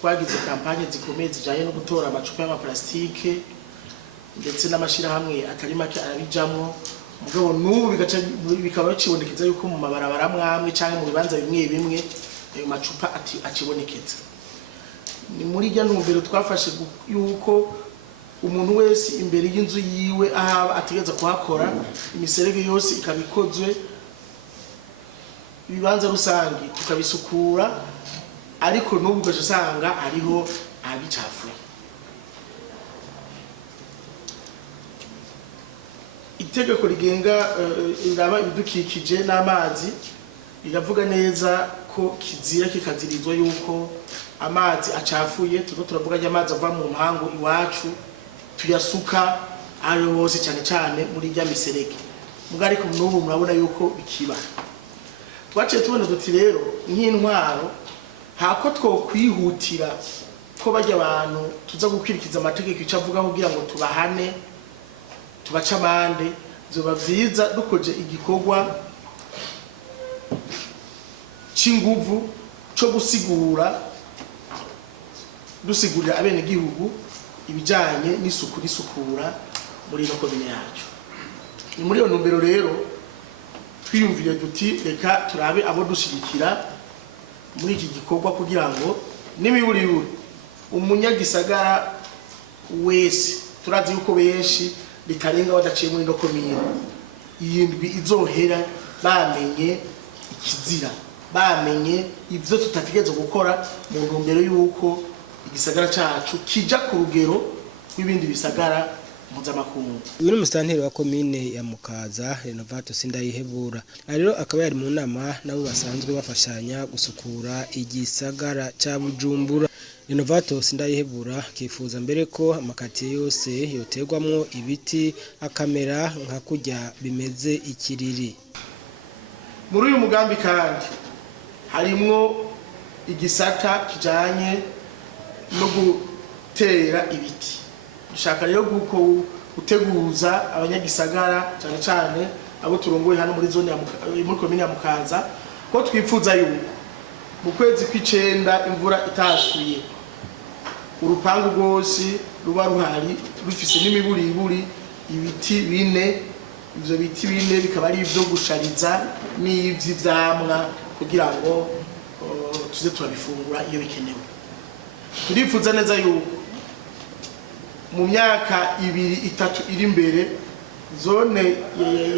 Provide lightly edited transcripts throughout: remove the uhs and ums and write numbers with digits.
twagize kampanye zikomeye zijanye no gutora amacupa y'amaplastike ndetse n'amashira hamwe atari make arabijamwo mugabo n'ubu bikaba bicibonekeza yuko mu mabarabara mwamwe cyangwa mu bibanza bimwe bimwe ayo macupa akibonekeza. Ni muri rya ntumbero twafashe yuko umuntu wese imbere y'inzu yiwe ahaba ategeza kuhakora imiserege yose ikabikozwe, ibibanza rusangi tukabisukura, ariko n'ubu gaje usanga hariho abicafuye. Itegeko rigenga iraba ibidukikije n'amazi riravuga neza ko kizira kikazirizwa yuko amazi acafuye turavuga y'amazi ava mu mpango iwacu tuyasuka ari hose cyane cyane muri rya miserege. Mugari ko n'ubu murabona yuko bikiba. Twaciye tubona duti rero nk'intwaro hako twokwihutira ko bajya abantu tuza gukurikiza amategeko icavuga kugira ngo tubahane tubaca amande, zoba vyiza dukoje igikorwa c'inguvu cyo dusigurira abene gihugu ibijanye n'isuku risukura muri no komine yacu. Ni muri yo ntumbero rero twiyumvire duti reka turabe abo dushigikira muri iki gikorwa kugira ngo n'imiburi umunyagisagara wese turazi yuko benshi bitarenga badaciye muri no komine yindwi izohera bamenye ikizira, bamenye ivyo tutategeze gukora mu ntumbero yuko igisagara cyacu kija ku rugero rw'ibindi bisagara mpuzamakungu. Uyu ni umusitanteri wa komine ya Mukaza Renovato Sindayihebura. Rero akaba yari mu nama nabo basanzwe bafashanya gusukura igisagara ca Bujumbura. Renovato Sindayihebura kifuza mbere ko amakatiye yose yoterwamwo ibiti akamera nka kujya bimeze ikiriri. Muri uyu mugambi kandi harimwo igisata kijanye no gutera ibiti. Dushaka rero guko guteguza abanyagisagara cyane cyane abo turongoye hano muri zone ya muri komine ya Mukaza ko twipfuza yuko mu kwezi kw'icenda imvura itasuye urupangu rwose ruba ruhari rufise n'imiburiburi ibiti bine. Ivyo biti bine bikaba ari ivyo gushariza n'ivy'ivyamwa kugira ngo tuze turabifungura iyo bikenewe. Turifuza neza yuko mu myaka 2-3 iri imbere zone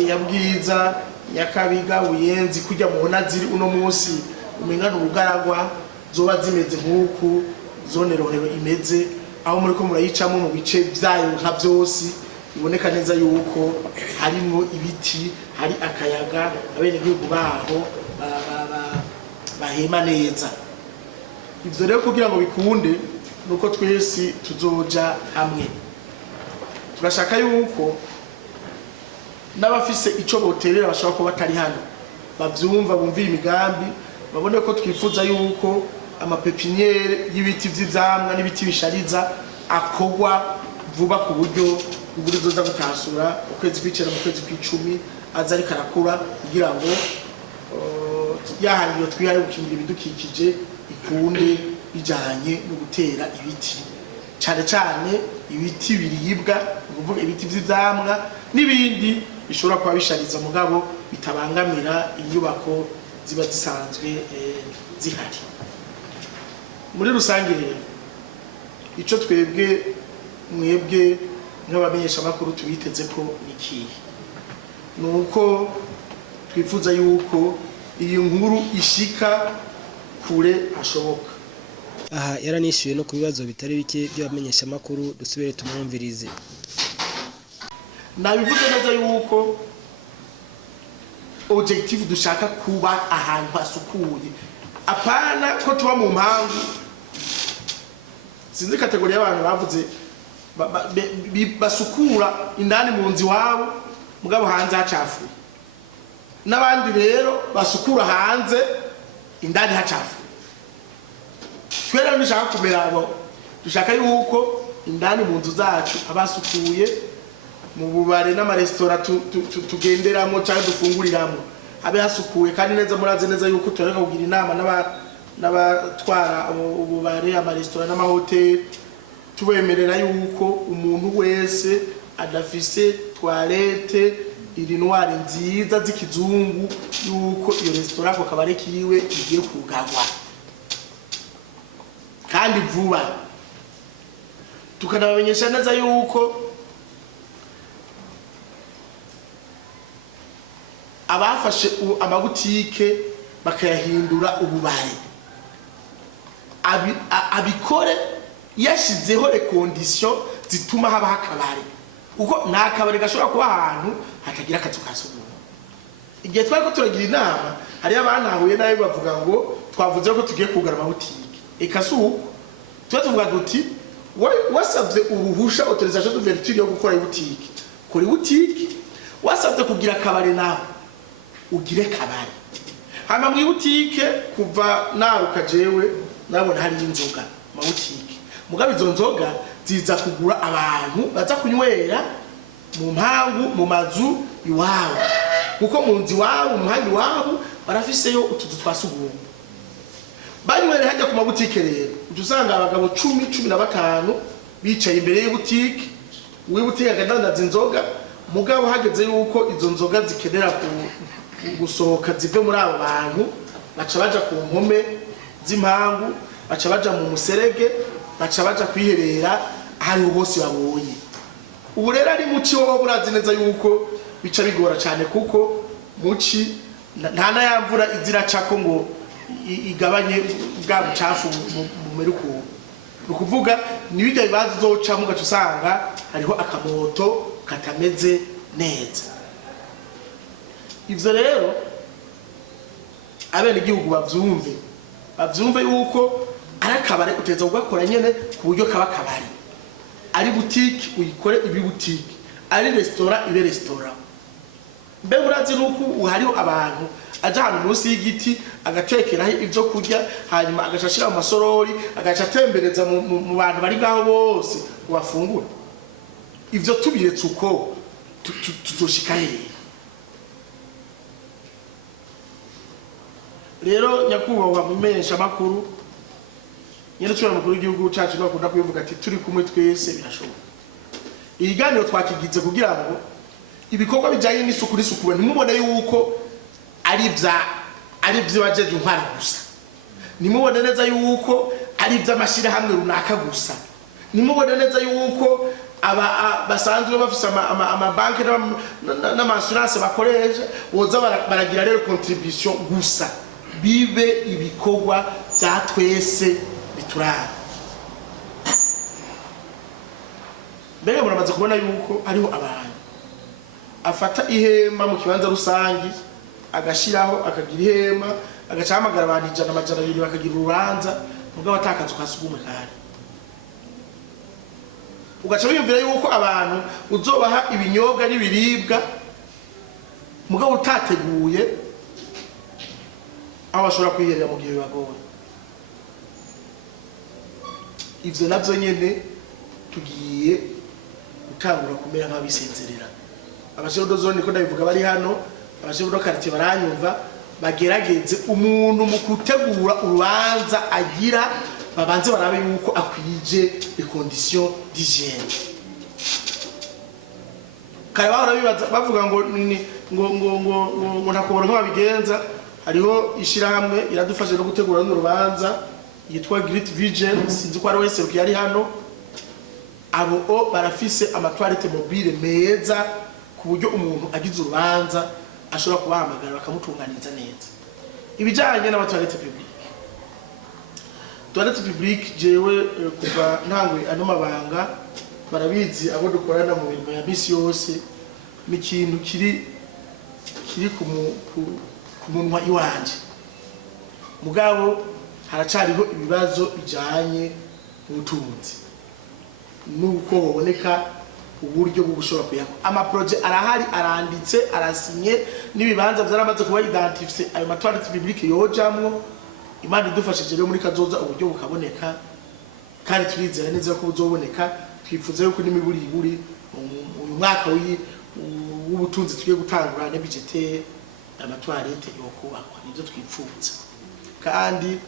ya Bwiza, Nyakabiga, Buyenzi kujya mubona ziri uno munsi umengana ubugwarwa zoba zimeze nk'uku zone Rohero imeze, aho muri ko murayicamo mu bice byayo nka byose iboneka neza yuko harimo ibiti, hari akayaga, abene gihugu baho bahema neza. Ivyo rero kugira ngo bikunde nuko twese tuzoja hamwe. Turashaka yuko n'abafise ico boterera bashobora ko batari hano bavyumva bumvira imigambi, babone ko twifuza yuko amapepiniere y'ibiti vy'ivyamwa n'ibiti bishariza akogwa vuba ku buryo burizoza gutasura ukwezi kw'icenda mu kwezi kw'icumi aza ari karakura kugira ngo yahangiro twihaye gukingira ibidukikije ikunde bijanye no gutera ibiti cyane cyane ibiti biribwa, uvuga ibiti vy'ivyamwa n'ibindi bishobora kuba bishariza mugabo bitabangamira inyubako ziba zisanzwe zihari. Muri rusange rero ico twebwe mwebwe nk'abamenyesha makuru tubiteze ko nikiye nuko twifuza yuko iyi nkuru ishika kure ashoboka. Aha yaranishyuye no ku bibazo bitari bike by'abamenyesha makuru dusubire tumwumvirize. Nabivuze neza yuko objective dushaka kuba ahantu hasukuye, apana ko tuba mu mpangu. Sinzi kategori y'abantu bavuze basukura indani mu nzi wabo mugabo hanze hacafuye, n'abandi rero basukura hanze indani hacafuye. Twera dushaka kumera abo, dushaka yuko indani mu nzu zacu abasukuye mu bubare n'amaresitora tugenderamo cyangwa dufunguriramo habe hasukuye kandi neza muraze neza yuko tureka kugira inama n'abatwara ububare amaresitora n'amahoteli tubemerera yuko umuntu wese adafise toilette iri noire nziza z'ikizungu yuko iyo restaurant ko kabare kiwe igiye kwugarwa kandi vuba. Tukanabamenyesha neza yuko abafashe amabutike bakayahindura ububare abikore yashizeho condition zituma haba hakabare uko nta kabare gashobora kuba ahantu hatagira akazu kasubura. Igihe twari ko turagira inama hari abanahuye nayo bavuga ngo twavuze ko tugiye kugara amabutike ekasuko tuvuga duti wasabye uruhusha autorisation d'ouverture yo gukora ibutike kuri butike wasabye kugira kabare naho ugire kabare hama mu butike kuva nawe ukajewe nabona hari inzoga mu butike mugabe izo nzoga ziza kugura abantu baza kunywera mu mpangu mu mazu iwabo kuko mu nzi wabo umuhandi wabo barafiseyo utuzu twasugumwe banywere hajya ku mabutike rero utusanga abagabo 10-15 bicaye imbere y'ibutike wibutike agandaza inzoga mugabo hageze yuko izo nzoga zikenera gusohoka zive muri abo bantu baca baja ku mpome z'impangu baca baja mu muserege baca baja kwiherera ahantu hose babonye. Ubu rero ari muci wo burazi neza yuko bica bigora cyane kuko muci nta na yamvura izira cako ngo igabanye bwa bucafu mu meruko ukuvuga nibijya bibazo zoca mu gatusanga hariho akamoto katameze neza. Ivyo rero abene igihugu bavyumve yuko arakabare uteza ugakora nyene ku buryo kaba kabari ari boutique uyikore ibi boutique ari restaurant ibe restaurant. Mbe urazi nuko hariho abantu aja hano munsi y'igiti agatekeraho ivyo kurya hanyuma agashashira mu masorori agaca atembereza mu bantu bari gaho bose ubafungura. Ivyo tubiretse uko tutoshikaye rero nyakubahwa mumesha makuru nyene turi mukuru w'igihugu cyacu bakunda kubivuga ati turi kumwe twese birashoboka. Iganiro twakigize kugira ngo ibikorwa bijanye n'isuku n'isuku ntimubone yuko ari byo bajeje intwara gusa, nimubone neza yuko ari by'amashira hamwe runaka gusa, nimubone neza yuko basanzwe bafise amabanki n'amasurance bakoresha boza baragira rero contribution gusa bibe ibikorwa bya twese biturara. Mbere muramaze kubona yuko hariho abantu afata ihema mu kibanza rusangi agashiraho akagira ihema agacahamagara abantu 100 bakagira urubanza mugabo atakaza ukasugumwe kare ugaca wiyumvira yuko abantu uzobaha ibinyobwa n'ibiribwa mugabo utateguye aho bashobora kwiherera mu gihe bibagoye. Ivyo navyo nyene tugiye gutangura kumera nk'abisenzerera. Abashedo zone ko ndabivuga bari hano abashedo quartier baranyumva bagerageze umuntu mu kutegura urubanza agira babanze barabe yuko akwije les conditions d'hygiène. Kare bahora bibaza bavuga ngo ntakobora nk'ababigenza hariho ishirahamwe iradufashe no gutegura n'urubanza yitwa Great Vision sinzi ko ari wese yari hano abo barafise amatoilette mobile meza ku buryo umuntu agize urubanza ashobora kubahamagara bakamutunganiza neza. Ibijanye n'amatoilette publique toilette publique jewe kuva ntangwe ano mabanga barabizi abo dukorana mu mirimo ya misi yose ni kintu kiri ku munwa iwanje mugabo haracariho ibibazo bijanye n'ubutunzi nuko boboneka uburyo bwo gushobora kuyako. Ama projet arahari aranditse arasinye n'ibibanza byaramaze kuba identifié ayo matoilette publique yojamwo Imana idufashije rero muri kazoza uburyo bukaboneka kandi turizera neza ko buzoboneka. Twifuza yuko n'imiburi uyu mwaka w'ubutunzi tugiye gutangura ne budget amatoilette yo kubakwa nivyo twipfuza kandi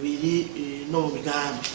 biri no mu migambi.